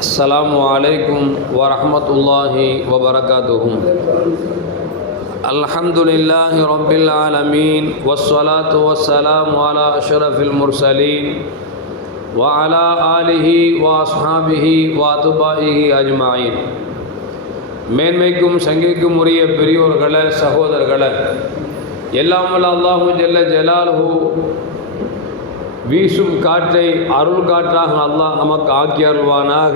السلام عليكم ورحمة الله وبركاته الحمد لله رب العالمين والصلاة والسلام على أشرف المرسلين وعلى آله وأصحابه وأتباعه أجمعين மேன்மைக்கும் சங்கிக்கும் உரிய பெரியோர்களே சகோதரர்களே எல்லாம் வல்ல அல்லாஹு ஜல்ல ஜலாலுஹு வீசும் காற்றை அருள் காற்றாக அல்லாஹ் நமக்கு ஆக்கி அருள்வானாக.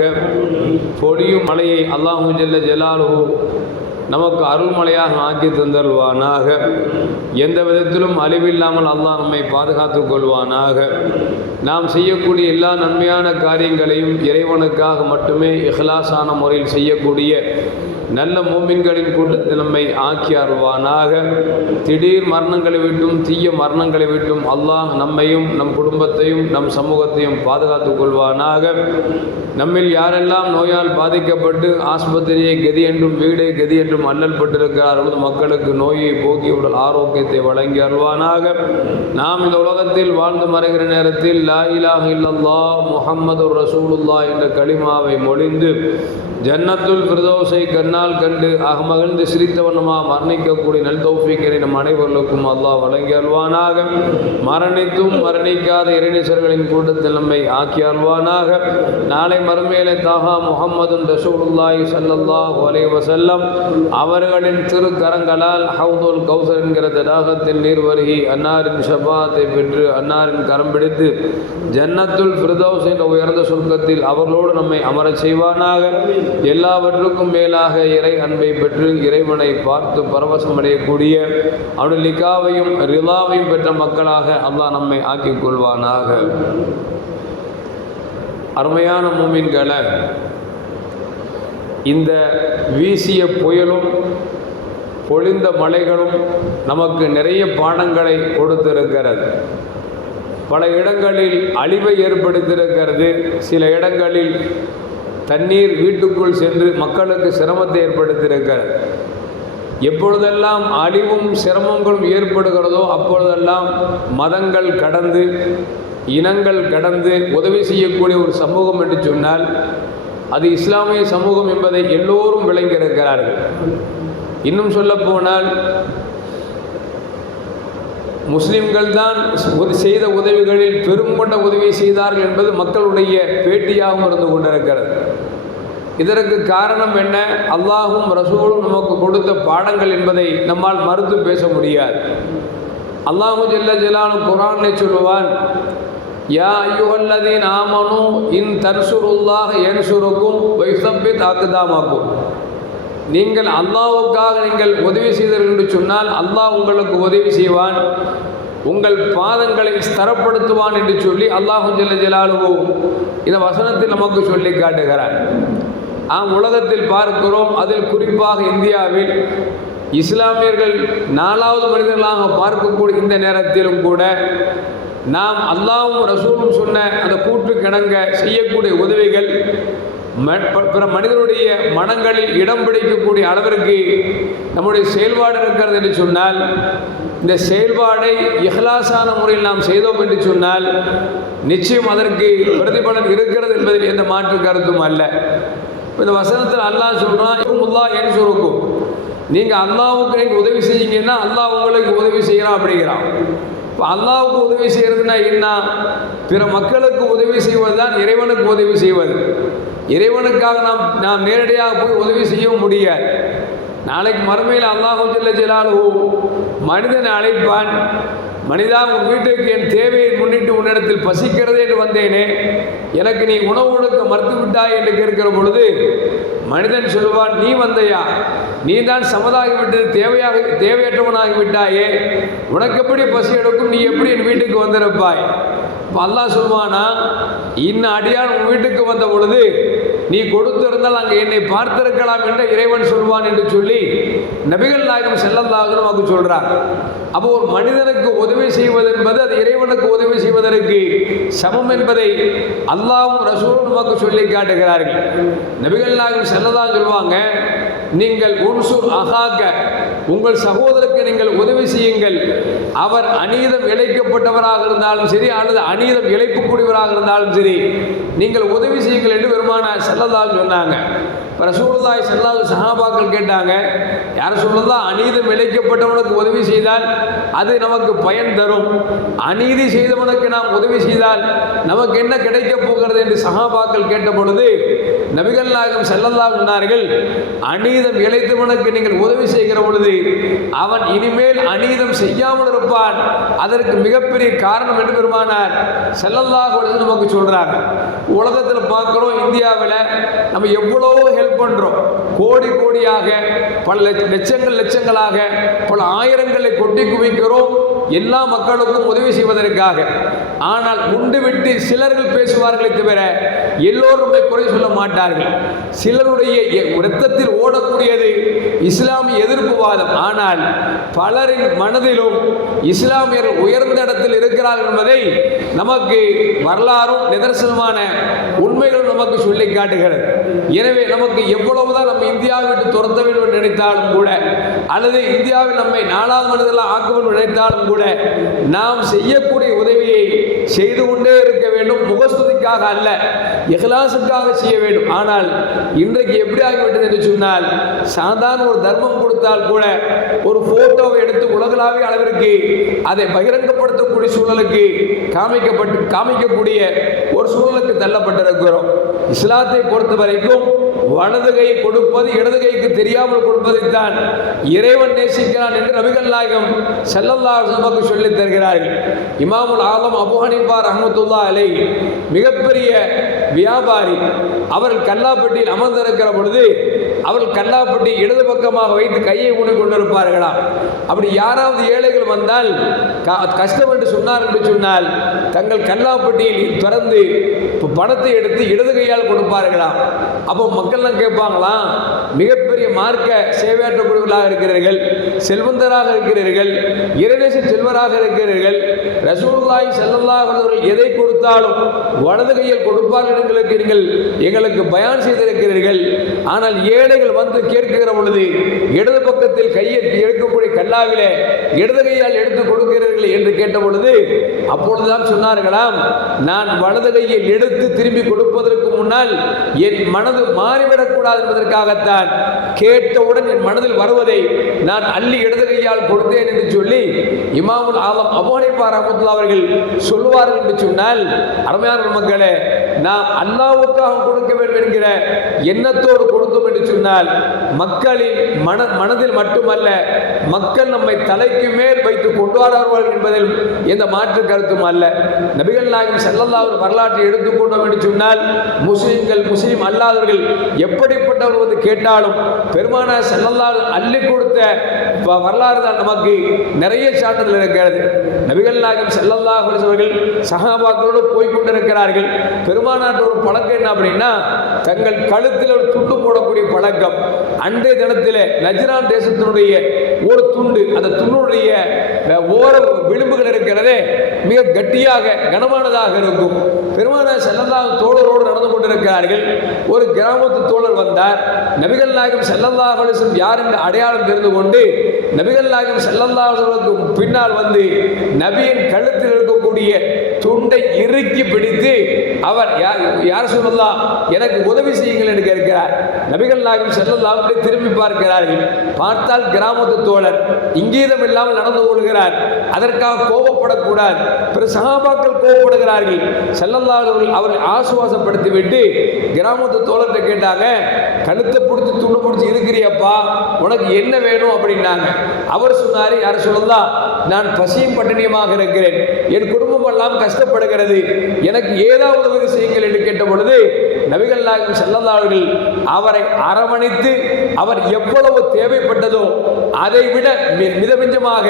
பொடியும் மலையை அல்லாஹு ஜெல்ல ஜலாலுஹு நமக்கு அருள்மலையாக ஆக்கி தந்தருள்வானாக. எந்த விதத்திலும் அழிவில்லாமல் அல்லாஹ் நம்மை பாதுகாத்து கொள்வானாக. நாம் செய்யக்கூடிய எல்லா நன்மையான காரியங்களையும் இறைவனுக்காக மட்டுமே இஹ்லாசான முறையில் செய்யக்கூடிய நல்ல மூமின்களின் கூட்டத்தில் நம்மை ஆக்கி அருள்வானாக. திடீர் மரணங்களை விட்டும் தீய மரணங்களை விட்டும் அல்லாஹ் நம்மையும் நம் குடும்பத்தையும் நம் சமூகத்தையும் பாதுகாத்து கொள்வானாக. நம்மில் யாரெல்லாம் நோயால் பாதிக்கப்பட்டு ஆஸ்பத்திரியை கதி என்றும் வீடே கதி என்றும் அல்லல் பட்டிருக்கிறார்களோ மக்களுக்கு நோயை போக்கி உடல் ஆரோக்கியத்தை வழங்கி அருள்வானாக. நாம் இந்த உலகத்தில் வாழ்ந்து மறைகிற நேரத்தில் லா இலாஹ இல்லல்லா முஹம்மது ரசூலுல்லா என்ற களிமாவை மொழிந்து ஜன்னத்துல் பிரதோசை கண்ணால் கண்டு அகமகிழ்ந்து சிரித்தவனமா மரணிக்கக்கூடிய நல் தௌஃபிக்கரை நம் அனைவர்களுக்கும் அல்லாஹ் வழங்கி அல்வானாக மரணித்தும் மரணிக்காத இறைநேசர்களின் கூட்டத்தில் நம்மை ஆக்கி அல்வானாக நாளை மறுமையிலே தாகா முகமது ரசூலுல்லாஹி ஸல்லல்லாஹு அலைஹி வசல்லம் அவர்களின் திருக்கரங்களால் ஹவுதுல் கௌசர் என்கிற தடாகத்தின் நீர் வருகி அன்னாரின் ஷபாத்தை பெற்று அன்னாரின் கரம் பிடித்து ஜன்னத்துல் ஃபிர்தௌஸ் என்ற உயர்ந்த சொர்க்கத்தில் அவர்களோடு நம்மை அமரச் செய்வானாக. எல்லாவற்றுக்கும் மேலாக இறை அன்பை பெற்று இறைவனை பார்த்து பரவசம் அடையக்கூடிய அவனுடைய லிகாவையும் ரிலாவையும் பெற்ற மக்களாக அல்லாஹ் நம்மை ஆக்கிக் கொள்வானாக. அருமையான மூமின்களை இந்த வீசிய புயலும் பொழிந்த மலைகளும் நமக்கு நிறைய பாடங்களை கொடுத்திருக்கிறது. பல இடங்களில் அழிவை ஏற்படுத்தியிருக்கிறது. சில இடங்களில் தண்ணீர் வீட்டுக்குள் சென்று மக்களுக்கு சிரமத்தை ஏற்படுத்தியிருக்கிறது எப்பொழுதெல்லாம் அழிவும் சிரமங்களும் ஏற்படுகிறதோ அப்பொழுதெல்லாம் மதங்கள் கடந்து இனங்கள் கடந்து உதவி செய்யக்கூடிய ஒரு சமூகம் என்று சொன்னால் அது இஸ்லாமிய சமூகம் என்பதை எல்லோரும் விளங்கியிருக்கிறார்கள். இன்னும் சொல்லப்போனால் முஸ்லிம்கள் தான் செய்த உதவிகளில் பெருங்கொண்ட உதவி செய்தார்கள் என்பது மக்களுடைய பேட்டியாகவும் இருந்து கொண்டிருக்கிறது. இதற்கு காரணம் என்ன? அல்லாஹும் ரசூலும் நமக்கு கொடுத்த பாடங்கள் என்பதை நம்மால் மறுத்து பேச முடியாது. அல்லாஹு ஜல்ல ஜெலாலும் குரானை சொல்லுவான் யா ஐயுகல்லதீன் ஆமனு இன் தன்சுருல்லாக என் சுருக்கும் வைசப்பி தாக்குதாமாக்கும் நீங்கள் அல்லாவுக்காக நீங்கள் உதவி செய்தீர்கள் என்று சொன்னால் அல்லாஹ் உங்களுக்கு உதவி செய்வான். உங்கள் பாதங்களை ஸ்தரப்படுத்துவான் என்று சொல்லி அல்லாஹு ஜெல்ல ஜெலாலுவும் இந்த வசனத்தில் நமக்கு சொல்லி காட்டுகிறார். ஆம் உலகத்தில் பார்க்கிறோம் அதில் குறிப்பாக இந்தியாவில். இஸ்லாமியர்கள் நாலாவது மனிதர்களாக பார்க்கக்கூடிய இந்த நேரத்திலும் கூட நாம் அல்லாவும் ரசூலும் சொன்ன அந்த கூற்று கிணங்க செய்யக்கூடிய உதவிகள் பிற மனிதனுடைய மனங்களில் இடம் பிடிக்கக்கூடிய அளவிற்கு நம்முடைய செயல்பாடு இருக்கிறது என்று சொன்னால் இந்த செயல்பாடை இஹ்லாசான முறையில் நாம் செய்தோம் என்று சொன்னால் நிச்சயம் அதற்கு பிரதிபலன் இருக்கிறது என்பதில் எந்த மாற்று கருத்தும் அல்ல. இந்த வசனத்தில் அல்லாஹ் சொல்கிறான் முல்லா என் சுருக்கும் நீங்கள் அல்லாவுக்கு நீங்கள் உதவி செய்யுங்கன்னா அல்லாஹ் உங்களுக்கு உதவி செய்கிறான் அப்படிங்கிறான். இப்போ அல்லாவுக்கு உதவி செய்கிறதுனா என்ன? பிற மக்களுக்கு உதவி செய்வது தான் இறைவனுக்கு உதவி செய்வது. இறைவனுக்காக நாம் நாம் நேரடியாக போய் உதவி செய்யவும் முடியாது நாளைக்கு மறுமையில் அல்லாஹூ ஜல்ல ஜலாலு மனிதனை அழைப்பான். மனிதா உன் வீட்டுக்கு என் தேவையை முன்னிட்டு உன்னிடத்தில் பசிக்கிறது என்று வந்தேனே. எனக்கு நீ உணவு கொடுக்க மறுத்துவிட்டாய் என்று கேட்கிற பொழுது மனிதன் சொல்லுவான் நீ வந்தையா? நீ தான் சமதாகிவிட்டது தேவையாக தேவையற்றவனாகி விட்டாயே உனக்கு எப்படி பசி எடுக்கும்? நீ எப்படி என் வீட்டுக்கு வந்திருப்பாய்? இப்போ அல்லாஹ் சொல்வானா இன்னும் அடியான் உன் வீட்டுக்கு வந்த பொழுது நீ கொடுத்திருந்தால் அங்கே என்னை பார்த்திருக்கலாம் என்று இறைவன் சொல்வான் என்று சொல்லி நபிகள் நாயகம் செல்லந்தாக நமக்கு சொல்கிறார் அப்போ ஒரு மனிதனுக்கு உதவி செய்வது என்பது அது இறைவனுக்கு உதவி செய்வதற்கு சமம் என்பதை அல்லாவும் ரசூலும் நமக்கு சொல்லி காட்டுகிறார்கள். நபிகள் நாயகம் செல்லதான் சொல்லுவாங்க நீங்கள் உன்சூர் அகாக்க உங்கள் சகோதரருக்கு நீங்கள் உதவி செய்யுங்கள். அவர் அநீதம் இழைக்கப்பட்டவராக இருந்தாலும் சரி அல்லது அநீதம் இழைப்புக்கூடியவராக இருந்தாலும் சரி நீங்கள் உதவி செய்யுங்கள் என்று பெருமான செல்லதான்னு சொன்னாங்க. இப்போ ரசூலுல்லாய் செல்லாத சஹாபாக்கள் கேட்டாங்க யார் சொல்லலாம் அநீதம் இழைக்கப்பட்டவனுக்கு உதவி செய்தால் அது நமக்கு பயன் தரும். அநீதி செய்தவனுக்கு நாம் உதவி செய்தால் நமக்கு என்ன கிடைக்கப் போகிறது என்று சஹாபாக்கள் கேட்ட பொழுது நபிகள் நாயகம் செல்லல்லா சொன்னார்கள் அநீதம் இழைத்தவனுக்கு நீங்கள் உதவி செய்கிற பொழுது அவன் இனிமேல் அநீதம் செய்யாமல் இருப்பான். அதற்கு மிகப்பெரிய காரணம் என்று பெருமானார் செல்லல்லா நமக்கு சொல்கிறார் உலகத்தில் பார்க்குறோம் இந்தியாவில் நம்ம எவ்வளோ ஹெல்ப் பண்ணுறோம் கோடி கோடியாக பல லட்சங்கள் லட்சங்களாக பல ஆயிரங்களை கொட்டி குவிக்கிறோம். எல்லா மக்களுக்கும் உதவி செய்வதற்காக. ஆனால் குண்டு விட்டு சிலர்கள் பேசுவார்களே தவிர எல்லோருமே குறை சொல்ல மாட்டார்கள். சிலருடைய எ- இரத்தத்தில் ஓடக்கூடியது இஸ்லாமிய எதிர்ப்பு வாதம். ஆனால் பலரின் மனதிலும் இஸ்லாமியர்கள் உயர்ந்த இடத்தில் இருக்கிறார்கள் என்பதை நமக்கு வரலாறும் நிதர்சனமான உண்மைகளும் நமக்கு சொல்லி காட்டுகிறது. எனவே நமக்கு எவ்வளவுதான் நம்ம இந்தியாவை விட்டு துரத்த வேண்டும் நினைத்தாலும் கூட அல்லது இந்தியாவில் நம்மை நாலாவது மனிதர்களாக ஆக்க வேண்டும் நினைத்தாலும் கூட நாம் செய்யக்கூடிய உதவியை செய்து கொண்டே இருக்க வேண்டும். முகஸ்துதிக்காக அல்ல இஹ்லாசுக்காக செய்ய வேண்டும். ஆனால் இன்றைக்கு எப்படி ஆகிவிட்டது என்று சொன்னால் சாதாரண ஒரு தர்மம் கொடுத்தால் கூட ஒரு போட்டோவை எடுத்து உலகளாவிய அளவிற்கு அதை பகிரங்கப்படுத்தக்கூடிய சூழலுக்கு காமிக்கப்பட்டு காமிக்கக்கூடிய ஒரு சூழலுக்கு தள்ளப்பட்டிருக்கிறோம். இஸ்லாத்தை பொறுத்த வரைக்கும் வலது கை கொடுப்பது இடது கைக்கு தெரியாமல் கொடுப்பதைத்தான் இறைவன் நேசிக்கிறான் என்று நபிகள் நாயகம் செல்லல்லா நமக்கு சொல்லித் தருகிறார்கள். இமாமுல் ஆலம் அபு ஹனீஃபா ரஹமத்துல்லா அலை மிகப்பெரிய வியாபாரி. அவர் கல்லாப்பட்டியில் அமர்ந்திருக்கிற பொழுது அவர்கள் கண்ணாப்பட்டி இடது பக்கமாக வைத்து கையை ஊனிக் கொண்டிருப்பார்களாம். அப்படி யாராவது ஏழைகள் வந்தால் க- கஷ்டம் என்று சொன்னார் என்று சொன்னால் தங்கள் கண்ணாப்பட்டியில் திறந்து பணத்தை எடுத்து இடது கையால் கொடுப்பார்களாம். அப்போ மக்கள்லாம் கேட்பாங்களாம் மிகப்பெரிய மார்க்க சேவையாற்றக்கூடியவர்களாக இருக்கிறீர்கள் செல்வந்தராக இருக்கிறீர்கள் இரநேச செல்வராக இருக்கிறீர்கள் ரசூல்லாய் ஸல்லல்லாஹு எதை கொடுத்தாலும் வலது கையில் கொடுப்பார்கள் எங்களுக்கு நீங்கள் எங்களுக்கு பயன் செய்திருக்கிறீர்கள் ஆனால் பிள்ளைகள் வந்து கேட்கிற பொழுது இடது பக்கத்தில் கையை எடுக்கக்கூடிய கல்லாவிலே இடது கையால் எடுத்து கொடுக்கிறீர்கள் என்று கேட்ட பொழுது அப்பொழுதுதான் சொன்னார்களாம் நான் வலது கையை எடுத்து திரும்பி கொடுப்பதற்கு முன்னால் என் மனது மாறிவிடக்கூடாது என்பதற்காகத்தான் கேட்டவுடன் என் மனதில் வருவதை நான் அள்ளி இடது கையால் கொடுத்தேன் என்று சொல்லி இமாமுல் ஆலம் அபோனிப்பா ரஹமத்துல்லா அவர்கள் சொல்லுவார்கள் என்று சொன்னால் அருமையான மக்களே நாம் அல்லாவுக்காக கொடுக்க வேண்டும் என்கிற எண்ணத்தோடு கொடுத்தோம் என்று சொன்னால் மக்களின் மன மனதில் மட்டுமல்ல மக்கள் நம்மை தலைக்கு மேல் வைத்து கொண்டாடுவார்கள் என்பதில் எந்த மாற்று கருத்தும் அல்ல. நபிகள் நாயகம் ஸல்லல்லாஹு அலைஹி வரலாற்றை எடுத்துக்கொண்டோம் என்று சொன்னால் முஸ்லிம்கள் முஸ்லிம் அல்லாதவர்கள் எப்படிப்பட்டவர்கள் வந்து கேட்டாலும் பெருமானா செல்லல்லா அள்ளி கொடுத்த வ- வரலாறு தான் நமக்கு நிறைய சான்றிதழ் இருக்கிறது. நபிகள் நாயகம் செல்லல்லாஹ் அவர்கள் சகாபாக்களோடு போய் கொண்டிருக்கிறார்கள். பெருமானாட்ட ஒரு பழக்கம் என்ன அப்படின்னா தங்கள் கழுத்தில் ஒரு துண்டு போடக்கூடிய பழக்கம். அன்றைய தினத்தில் நஜ்ரான் தேசத்தினுடைய ஒரு துண்டு அந்த துண்டுடைய ஓர விளிம்புகள் இருக்கிறதே மிக கட்டியாக கனமானதாக இருக்கும். பெருமான செல்லல்லாஹ் தோழரோடு நடந்து கொண்டிருக்கிறார்கள். ஒரு கிராமத்து தோழர் வந்தார். நபிகள் நாயகம் செல்லல்லாஹ் யார் என்று அடையாளம் தெரிந்து கொண்டு நபிகள் நாயகம் செல்லல்லாஹ் பின்னால் வந்து நபியின் கழுத்தில் இருக்கக்கூடிய துண்டை இறுக்கி பிடித்து அவர் யார் யார் சொல்லலாம் எனக்கு உதவி செய்யுங்கள் என்று கேட்கிறார். நபிகள் நாயகம் செல்லலாம் திரும்பி பார்க்கிறார்கள். பார்த்தால் கிராமத்து தோழர் இங்கீதம் இல்லாமல் நடந்து கொள்கிறார். அதற்காக கோபப்படக்கூடாது. பிற சகாபாக்கள் கோபப்படுகிறார்கள். செல்லல்லா அவர்கள் அவரை ஆசுவாசப்படுத்தி விட்டு கிராமத்து தோழர்கிட்ட கேட்டாங்க கழுத்தை பிடிச்சி துண்டு பிடிச்சி இருக்கிறியப்பா உனக்கு என்ன வேணும்? அப்படின்னாங்க. அவர் சொன்னார் யார் சொல்லலாம் நான் பசியும் பட்டினியமாக இருக்கிறேன். என் குடும்பம் எல்லாம் கஷ்டப்படுகிறது. எனக்கு ஏதாவது உதவி செய்யுங்கள் என்று கேட்ட பொழுது நபிகள் நாயகம் செல்லல்லார்கள் அவரை அரவணைத்து அவர் எவ்வளவு தேவைப்பட்டதோ அதை விட மி- மிதமிஞ்சமாக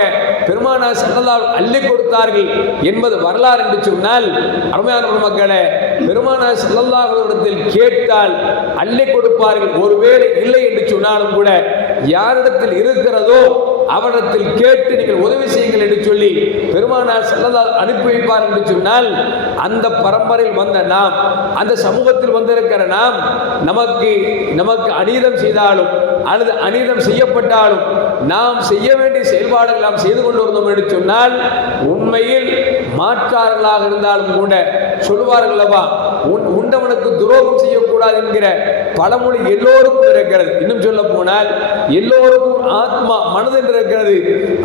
பெருமானா செல்லல்லால் அள்ளி கொடுத்தார்கள் என்பது வரலாறு என்று சொன்னால் அருமையான மக்களே பெருமானா செல்லல்லாஹிடத்தில் கேட்டால் அள்ளி கொடுப்பார்கள். ஒருவேளை இல்லை என்று சொன்னாலும் கூட யாரிடத்தில் இருக்கிறதோ அவரிடத்தில் கேட்டு நீங்கள் உதவி செய்யுங்கள் என்று சொல்லி பெருமானார் செல்லதால் அனுப்பி வைப்பார் என்று சொன்னால் அந்த பரம்பரையில் வந்த நாம் அந்த சமூகத்தில் வந்திருக்கிற நாம் நமக்கு நமக்கு அநீதம் செய்தாலும் அல்லது அநீதம் செய்யப்பட்டாலும் நாம் செய்ய வேண்டிய செயல்பாடுகள் நாம் செய்து கொண்டு வந்தோம் என்று சொன்னால் உண்மையில் மாற்றார்களாக இருந்தாலும் கூட சொல்லுவார்கள் அல்லவா உன் உண்டவனுக்கு துரோகம் செய்யக்கூடாது என்கிற பழமொழி எல்லோருக்கும் இருக்கிறது. இன்னும் சொல்ல போனால் எல்லோருக்கும் ஆத்மா மனது என்று இருக்கிறது.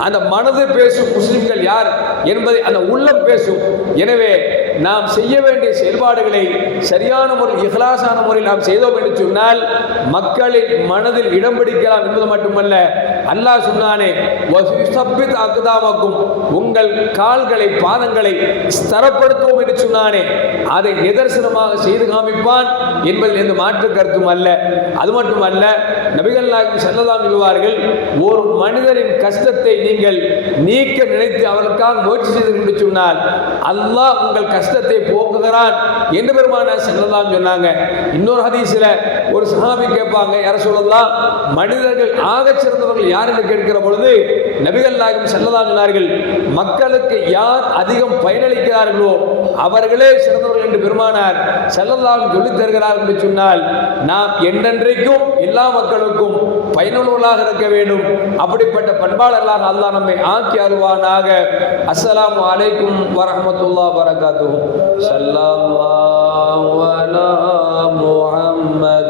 அந்த மனது பேசும் முஸ்லிம்கள் யார் என்பதை அந்த உள்ளம் பேசும். எனவே நாம் செய்ய வேண்டிய செயல்பாடுகளை சரியான முறை இஹ்லாசான முறையில் நாம் செய்தோம் என்று சொன்னால் மக்களின் மனதில் இடம் பிடிக்கலாம் என்பது மட்டுமல்ல அல்லாஹ் சொன்னானே அக்தாமக்கும் உங்கள் கால்களை பாதங்களை ஸ்தரப்படுத்துவோம் என்று சொன்னானே. அதை நிதர்சனமாக செய்து காமிப்பான் என்பதில் எந்த மாற்று கருத்தும் அல்ல. அது மட்டுமல்ல நபிகள் நாயகம் செல்லலாம் சொல்வார்கள் ஒரு மனிதரின் கஷ்டத்தை நீங்கள் நீக்க நினைத்து அவருக்காக முயற்சி செய்து கொண்டு சொன்னால் அல்லாஹ் உங்கள் கஷ்டத்தை போக்குகிறான் என்று பெருமான செல்லலாம் சொன்னாங்க. இன்னொரு ஹதீஸில் ஒரு சஹாபி கேட்பாங்க யார சொல்லலாம்? மனிதர்கள் ஆகச் சிறந்தவர்கள் யார் என்று கேட்கிற பொழுது நபிகள் நாயகம் செல்லதாங்கினார்கள் மக்களுக்கு யார் அதிகம் பயனளிக்கிறார்களோ அவர்களே சிறந்தவர்கள் என்று பெருமானார் செல்லலாம் சொல்லித் தருகிறார் என்று சொன்னால் நாம் என்றென்றைக்கும் எல்லா மக்களுக்கும் பயனுள்ளவர்களாக இருக்க வேண்டும். அப்படிப்பட்ட பண்பாளர்களாக அல்லாஹ் நம்மை ஆக்கி அருவானாக அஸ்ஸலாமு அலைக்கும்